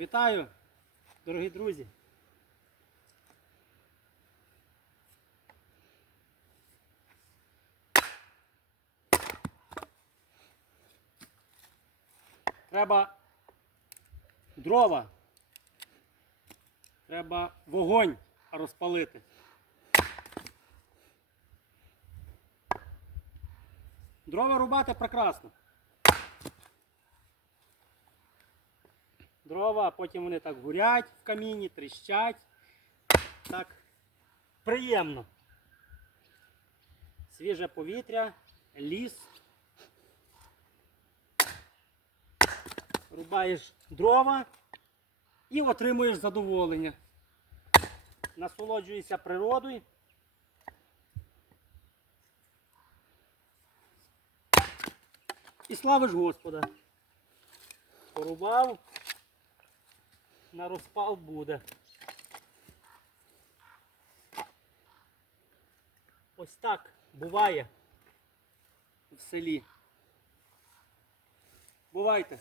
Вітаю, дорогі друзі. Треба дрова. Треба вогонь розпалити. Дрова рубати прекрасно. Дрова, а потім вони так горять в каміні, тріщать. Так приємно. Свіже повітря, ліс. Рубаєш дрова і отримуєш задоволення. Насолоджуєшся природою. І славиш Господа. Порубав, на розпал буде. Ось так буває в селі. Бувайте.